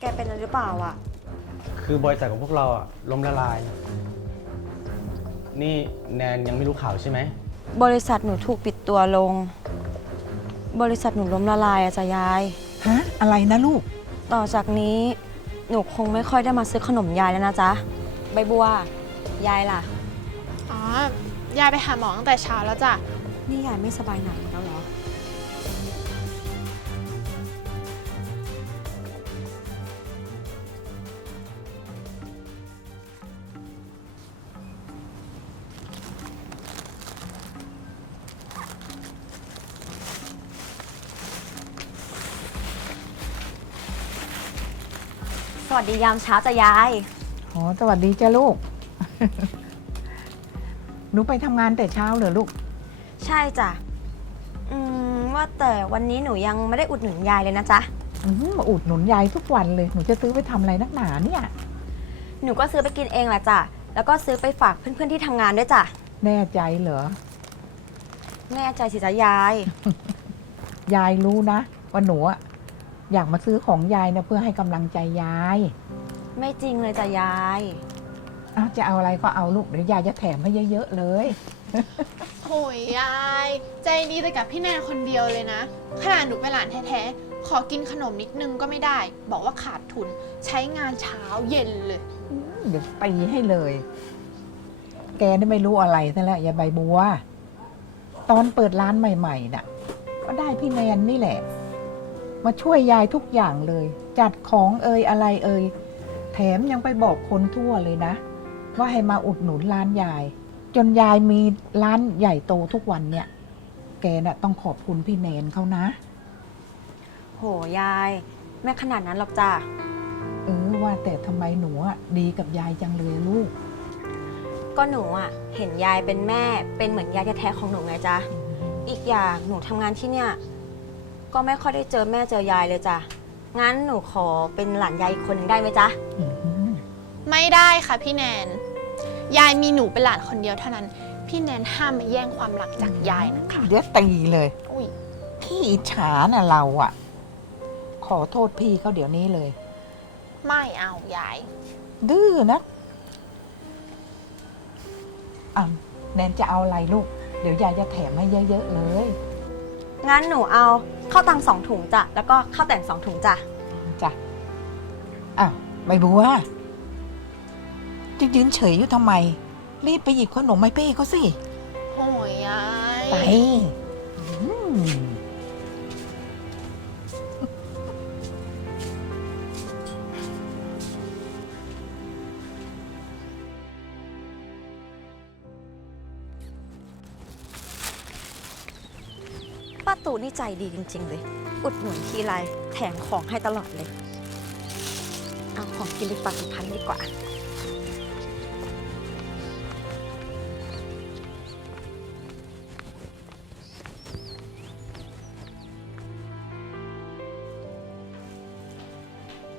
แกเป็นอะไรหรือเปล่าอะ คือบริษัทของพวกเราอะล้มละลาย นี่แนนยังไม่รู้ข่าวใช่ไหม บริษัทหนูถูกปิดตัวลง บริษัทหนูล้มละลายอะจ้ะยาย ฮะ อะไรนะลูก ต่อจากนี้หนูคงไม่ค่อยได้มาซื้อขนมยายแล้วนะจ๊ะใบบัว ยายล่ะ อ๋อ ยายไปหาหมอตั้งแต่เช้าแล้วจ้ะ นี่ยายไม่สบายหนักแล้วเหรอ สวัสดียามเช้าจ้ะยาย อ๋อสวัสดีจ้าลูก หนูไปทำงานแต่เช้าเหรอลูก ใช่จ้ะ อืม ว่าแต่วันนี้หนูยังไม่ได้อุดหนุนยายเลยนะจ๊ะ อื้อหือมาอุดหนุนยายทุกวันเลย หนูจะซื้อไปทำอะไรนักหนาเนี่ย หนูก็ซื้อไปกินเองแหละจ้ะ แล้วก็ซื้อไปฝากเพื่อนๆที่ทำงานด้วยจ้ะ แน่ใจเหรอ แน่ใจสิจ๊ะยาย ยายรู้นะว่าหนูอะ อยากมาซื้อของยายนะเพื่อให้กำลังใจยายไม่จริงเลยจ้ะยายเอาจะเอาอะไรก็เอาลูกเดี๋ยวยายจะแถมให้เยอะๆเลย โหยยาย ใจดีแต่กับพี่แนนคนเดียวเลยนะ ขนาดหนูเป็นหลานแท้ๆ ขอกินขนมนิดนึงก็ไม่ได้ บอกว่าขาดทุน ใช้งานเช้าเย็นเลย เดี๋ยวตีให้เลย แกนี่ไม่รู้อะไรซะแล้วอย่าใบบัว ตอนเปิดร้านใหม่ๆน่ะ ก็ได้พี่แนนนี่แหละ มาช่วยยายทุกอย่างเลย จัดของเอ่ยอะไรเอ่ยแถมยังไปบอกคนทั่วเลยนะ ว่าให้มาอุดหนุนร้านยาย จนยายมีร้านใหญ่โตทุกวันเนี่ย แกน่ะต้องขอบคุณพี่แนนเขานะ โหยายไม่ขนาดนั้นหรอกจ้ะเออว่าแต่ทำไมหนูอะดีกับยายจังเลยลูก ก็หนูอะ เห็นยายเป็นแม่เป็นเหมือนยายแท้ๆของหนูไงจ๊ะอีกอย่างหนูทำงานที่เนี่ย ก็ไม่ค่อยได้เจอแม่เจอยายเลยจ้ะ งั้นหนูขอเป็นหลานยายอีกคนหนึ่งได้ไหมจ๊ะอืมไม่ได้ค่ะพี่แนน ยายมีหนูเป็นหลานคนเดียวเท่านั้น พี่แนนห้ามมาแย่งความรักจากยายนะคะ เดี๋ยวตีเลย อุ้ยพี่อิจฉาน่ะเราอะขอโทษพี่เขาเดี๋ยวนี้เลย ไม่เอายาย ดื้อนะอะแนนจะเอาอะไรลูก เดี๋ยวยายจะแถมให้เยอะๆเลย งั้นหนูเอา ข้าวตังสองถุงจ้ะแล้วก็ข้าวแต่งสองถุงจ้ะจ้ะอ้าวใบบัวจะยืนเฉยอยู่ทำไม รีบไปหยิบขนมไม้เป้เขาสิ โหยยาย ไปอืม ตูนี่ใจดีจริง ๆ เลย อุดหนุนทีไรแถมของให้ตลอดเลย เอาของกินไปฝากสุพันดีกว่า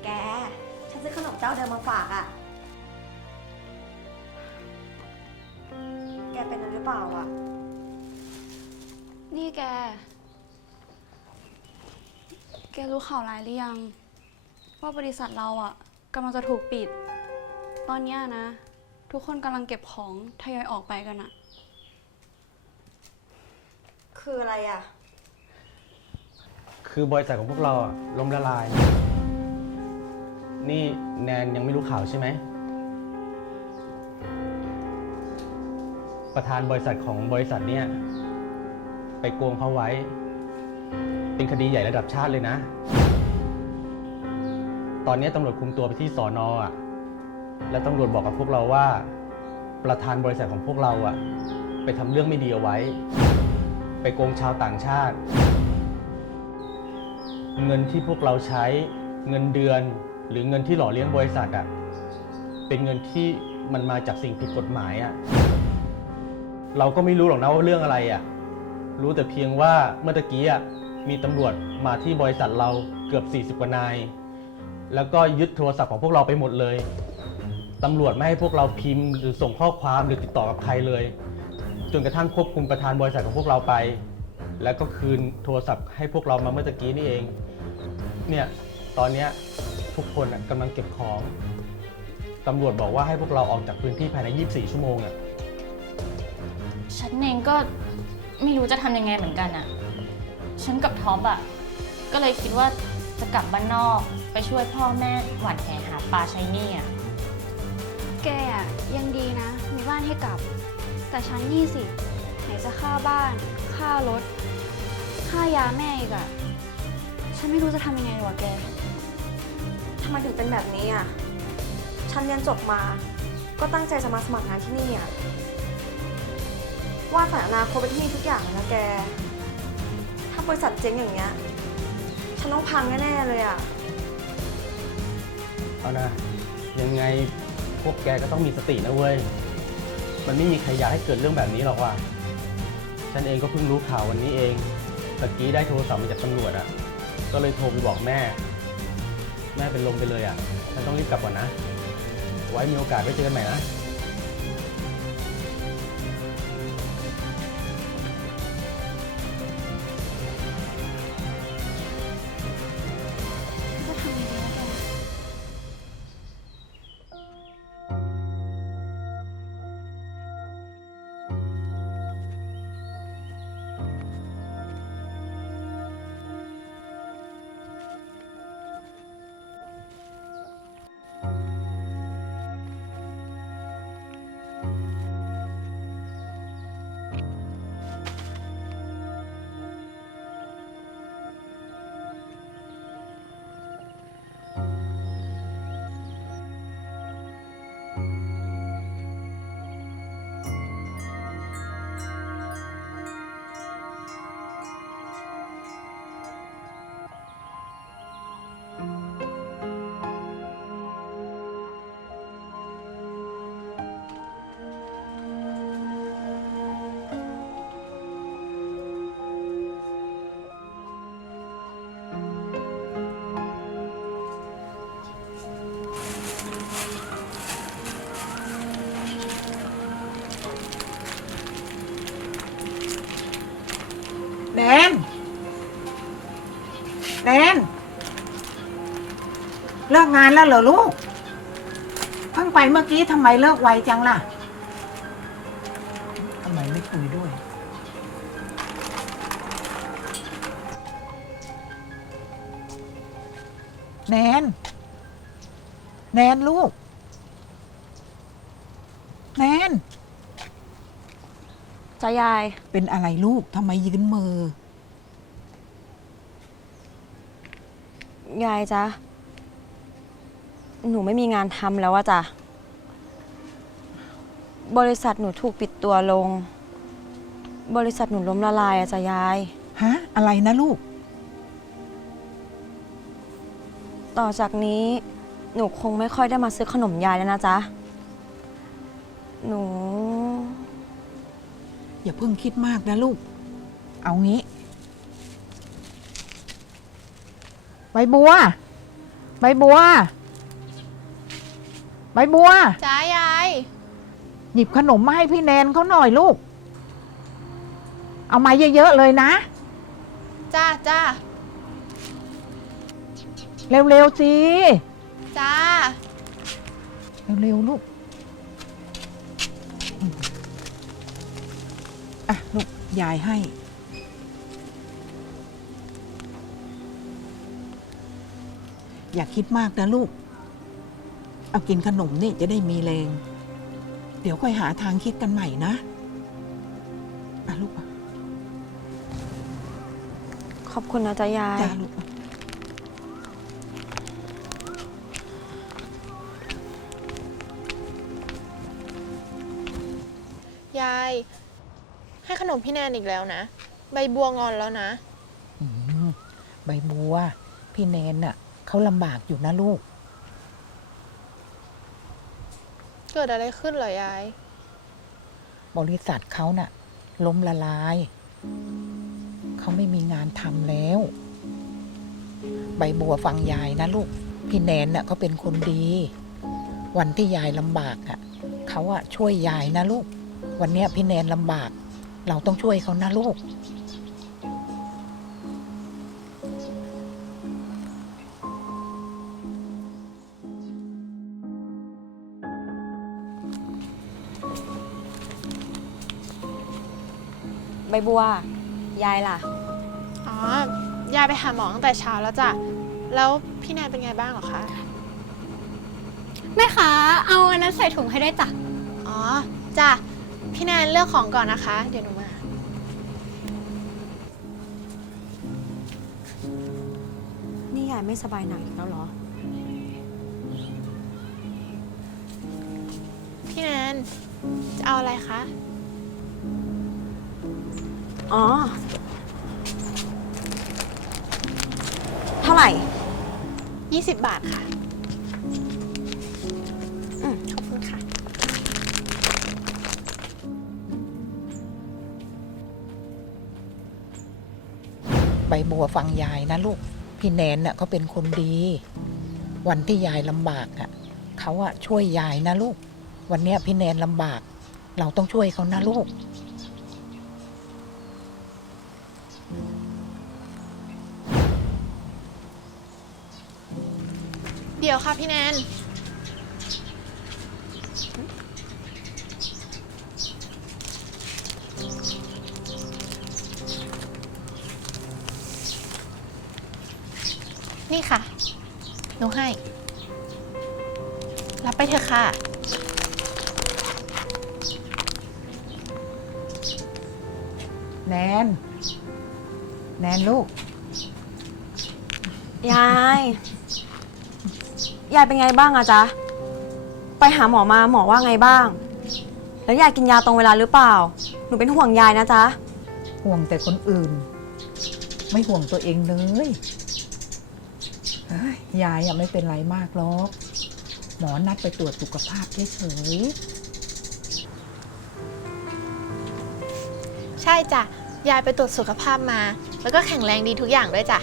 แก ฉันซื้อขนมเจ้าเดิมมาฝากอะ่ะ แกเป็นอะไรหรือเปล่าอะ นี่แกแกรู้ข่าวร้ายหรือยัง ว่าบริษัทเราอะ่ะกำลังจะถูกปิด ตอนเนี้ยนะ ทุกคนกำลังเก็บของทยอยออกไปกันอะคืออะไรอะ คือบริษัทของพวกเราอะล้มละลาย นี่แนนยังไม่รู้ข่าวใช่ไหม ประธานบริษัทของบริษัทเนี่ย ไปโกงเขาไว้ เป็นคดีใหญ่ระดับชาติเลยนะ ตอนนี้ตำรวจคุมตัวไปที่สอนอะ และตำรวจบอกกับพวกเราว่า ประธานบริษัทของพวกเราอะ ไปทำเรื่องไม่ดีเอาไว้ ไปโกงชาวต่างชาติ เงินที่พวกเราใช้เงินเดือนหรือเงินที่หล่อเลี้ยงบริษัทอะเป็นเงินที่มันมาจากสิ่งผิดกฎหมายอะเราก็ไม่รู้หรอกนะว่าเรื่องอะไรอะ รู้แต่เพียงว่าเมื่อตะกี้อะ มีตำรวจมาที่บริษัทเราเกือบ 40 กว่านาย แล้วก็ยึดโทรศัพท์ของพวกเราไปหมดเลย ตำรวจไม่ให้พวกเราพิมพ์หรือส่งข้อความหรือติดต่อกับใครเลย จนกระทั่งควบคุมประธานบริษัทของพวกเราไป แล้วก็คืนโทรศัพท์ให้พวกเรามาเมื่อตะกี้นี่เอง เนี่ย ตอนเนี้ยทุกคนอะกำลังเก็บของ ตำรวจบอกว่าให้พวกเราออกจากพื้นที่ภายใน 24 ชั่วโมงอะฉันเองก็ไม่รู้จะทำยังไงเหมือนกันอะ ฉันกับท็อปอะก็เลยคิดว่าจะกลับบ้านนอกไปช่วยพ่อแม่หว่านแหหาปลาใช้หนี่อะแกอะยังดีนะ มีบ้านให้กลับ แต่ฉันนี่สิไหนจะค่าบ้าน ค่ารถ ค่ายาแม่อีกอะฉันไม่รู้จะทำยังไงหรอแก ทำไมถึงเป็นแบบนี้อะ ฉันเรียนจบมา ก็ตั้งใจจะมาสมัครงานที่นี่อะวาดฝันอนาคตไปที่นี่ทุกอย่างเลยนะแก ถ้าบริษัทเจ๊งอย่างเงี้ย ฉันต้องพังแน่ๆเลยอะเอานะ ยังไงพวกแกก็ต้องมีสตินะเว้ย มันไม่มีใครอยากให้เกิดเรื่องแบบนี้หรอกว่ะ ฉันเองก็เพิ่งรู้ข่าววันนี้เองตะกี้ได้โทรศัพท์มาจากตำรวจอะ่ะ ก็เลยโทรไปบอกแม่ แม่เป็นลมไปเลยอะ่ะ ฉันต้องรีบกลับก่อนนะ ไว้มีโอกาสไว้เจอกันใหม่นะ เลิกงานแล้วเหรอลูก เพิ่งไปเมื่อกี้ทำไมเลิกไวจังล่ะ ทำไมไม่คุยด้วย แนน แนนลูก แนน จ้ายาย เป็นอะไรลูกทำไมยืนมือ ยายจ๊ะ หนูไม่มีงานทำแล้วอะจ้ะ บริษัทหนูถูกปิดตัวลง บริษัทหนูล้มละลายอะจ้ะยาย ฮะ อะไรนะลูก ต่อจากนี้หนูคงไม่ค่อยได้มาซื้อขนมยายแล้วนะจ๊ะ หนู อย่าเพิ่งคิดมากนะลูก เอางี้ ใบบัว ใบบัว ใบบัว จ้ายาย หยิบขนมมาให้พี่แนนเขาหน่อยลูก เอามาเยอะๆเลยนะ จ้าจ้าเร็วๆสิ จ้า เร็วๆลูกอืมอะลูกยายให้ อย่าคิดมากนะลูก เอากินขนมนี่จะได้มีแรง เดี๋ยวค่อยหาทางคิดกันใหม่นะอะลูกอะขอบคุณนะจ๊ะยาย จ้าลูกอะยาย ให้ขนมพี่แนนอีกแล้วนะ ใบบัวงอนแล้วนะ อืมใบบัว พี่แนนน่ะเขาลำบากอยู่นะลูก เกิดอะไรขึ้นเหรอยาย บริษัทเขาน่ะ ล้มละลาย เขาไม่มีงานทำแล้ว ใบบัวฟังยายนะลูก พี่แนนน่ะเขาเป็นคนดี วันที่ยายลำบากอะเขาอะช่วยยายนะลูก วันเนี้ยพี่แนนลำบาก เราต้องช่วยเขานะลูก บบัว ยายล่ะ อ๋อ ยายไปหาหมอตั้งแต่เช้าแล้วจ้ะ แล้วพี่แนนเป็นไงบ้างเหรอคะ แม่คะเอาอันนั้นใส่ถุงให้ด้วยจ้ะ อ๋อ จ้ะ พี่แนนเลือกของก่อนนะคะ เดี๋ยวหนูมา นี่ยายไม่สบายหนักอีกแล้วเหรอ พี่แนนจะเอาอะไรคะ อ๋อ เท่าไหร่ 20 บาทค่ะ อืมขอบคุณค่ะ ใบบัวฟังยายนะลูก พี่แนนน่ะเขาเป็นคนดี วันที่ยายลำบากอะเขาอะช่วยยายนะลูก วันเนี้ยพี่แนนลำบาก เราต้องช่วยเขานะลูก เดี๋ยวค่ะพี่แนน นี่ค่ะ หนูให้ รับไปเถอะค่ะ แนน แนนลูก ยาย ยายเป็นไงบ้างอะจ๊ะ ไปหาหมอมาหมอว่าไงบ้าง แล้วยายกินยาตรงเวลาหรือเปล่า หนูเป็นห่วงยายนะจ๊ะ ห่วงแต่คนอื่น ไม่ห่วงตัวเองเลยเฮ้ยยายอะไม่เป็นไรมากหรอก หมอนัดไปตรวจสุขภาพเฉยใช่จ้ะ ยายไปตรวจสุขภาพมา แล้วก็แข็งแรงดีทุกอย่างด้วยจ้ะ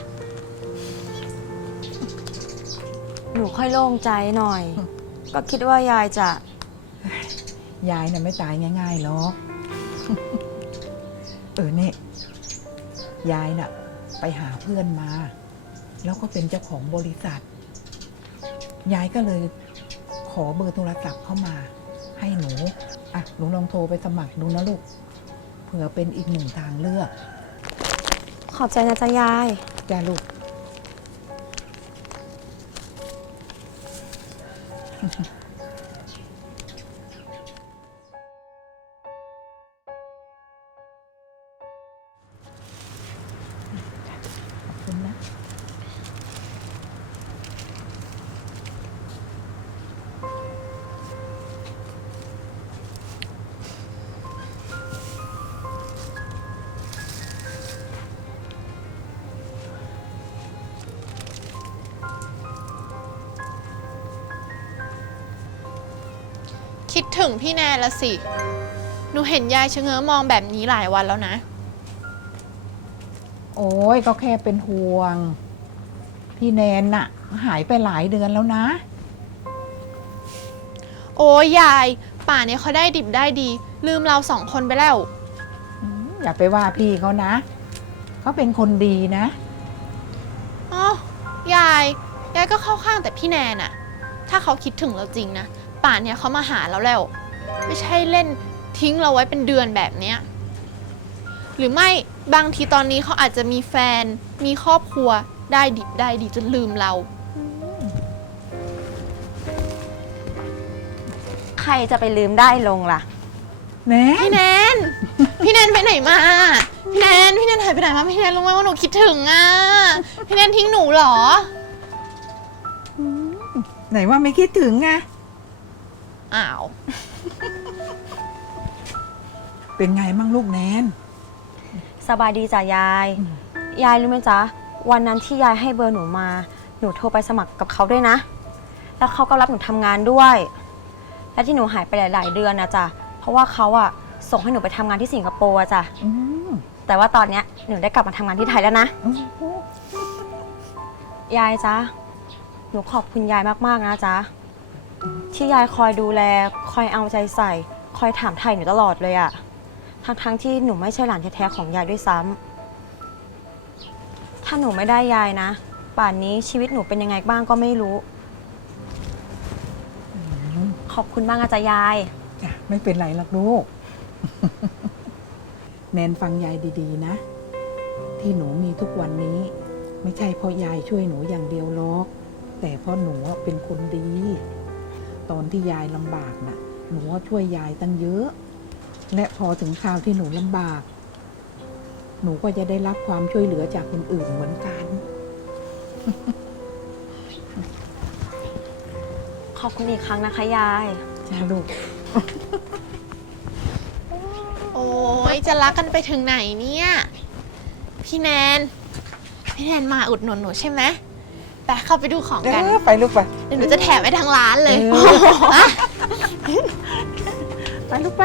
หนูค่อยโล่งใจหน่อย ก็คิดว่ายายจะๆยายน่ะไม่ตายง่ายๆหรอก เออเนี่ยยายน่ะ ไปหาเพื่อนมา แล้วก็เป็นเจ้าของบริษัท ยายก็เลยขอเบอร์โทรศัพท์เข้ามา ให้หนู อะ หนูลองโทรไปสมัครดูนะลูก เผื่อเป็นอีกหนึ่งทางเลือก ขอบใจนะจ๊ะยาย จ้าลูก Mm-hmm. คิดถึงพี่แนนละสิ หนูเห็นยายชะเง้อมองแบบนี้หลายวันแล้วนะ โอ้ยก็แค่เป็นห่วง พี่แนนน่ะ หายไปหลายเดือนแล้วนะ โอ้ยยาย ป่าเนี่ยเขาได้ดิบได้ดี ลืมเราสองคนไปแล้ว อืมอย่าไปว่าพี่เขานะ เขาเป็นคนดีนะ อ๋อ ยาย ยายก็เข้าข้างแต่พี่แนนอะถ้าเขาคิดถึงเราจริงนะ ป่านเนี่ยเขามาหาเราแล้ว ไม่ใช่เล่นทิ้งเราไว้เป็นเดือนแบบเนี้ยหรือไม่บางทีตอนนี้เขาอาจจะมีแฟน มีครอบครัวได้ดิบได้ดีจนลืมเรา ใครจะไปลืมได้ลงล่ะ แนพี่นแนน พี่แนนไปไหนมา พี่แนน พี่แนนหายไปไหนมา พี่แนนรู้ไหมว่าหนูคิดถึงอะ พี่แนนทิ้งหนูเหรอ ไหนว่าไม่คิดถึงไง อ้าว เป็นไงมั่งลูกแนน สบายดีจ้ะยาย อืม ยายรู้ไหมจ๊ะ วันนั้นที่ยายให้เบอร์หนูมา หนูโทรไปสมัครกับเขาด้วยนะ แล้วเขาก็รับหนูทำงานด้วย และที่หนูหายไปหลาย ๆ เดือนนะจ๊ะ เพราะว่าเขาอะส่งให้หนูไปทำงานที่สิงคโปร์อะจ้ะ อืมแต่ว่าตอนเนี้ยหนูได้กลับมาทำงานที่ไทยแล้วนะอืมยายจ๊ะ หนูขอบคุณยายมากๆนะจ๊ะ ที่ยายคอยดูแล คอยเอาใจใส่ คอยถามไถ่หนูตลอดเลยอะทั้งๆที่หนูไม่ใช่หลานแท้ๆของยายด้วยซ้ำถ้าหนูไม่ได้ยายนะ ป่านนี้ชีวิตหนูเป็นยังไงบ้างก็ไม่รู้ ขอบคุณมากนะจ๊ะยาย จ้ะไม่เป็นไรหรอกลูก แนนฟังยายดีๆ นะ ที่หนูมีทุกวันนี้ ไม่ใช่เพราะยายช่วยหนูอย่างเดียวหรอก แต่เพราะหนูเป็นคนดี ตอนที่ยายลำบากน่ะ หนูว่าช่วยยายตั้งเยอะ และพอถึงคราวที่หนูลำบาก หนูก็จะได้รับความช่วยเหลือจากคนอื่นเหมือนกัน ขอบคุณอีกครั้งนะคะยาย จ้าลูก โอ้ยจะรักกันไปถึงไหนเนี่ย พี่แนน พี่แนนมาอุดหนุนหนูใช่ไหม ไปเข้าไปดูของเอกันอไปลูกไป เดี๋ยวหนูจะแถมให้ทางร้านเลยเออไปลูกไป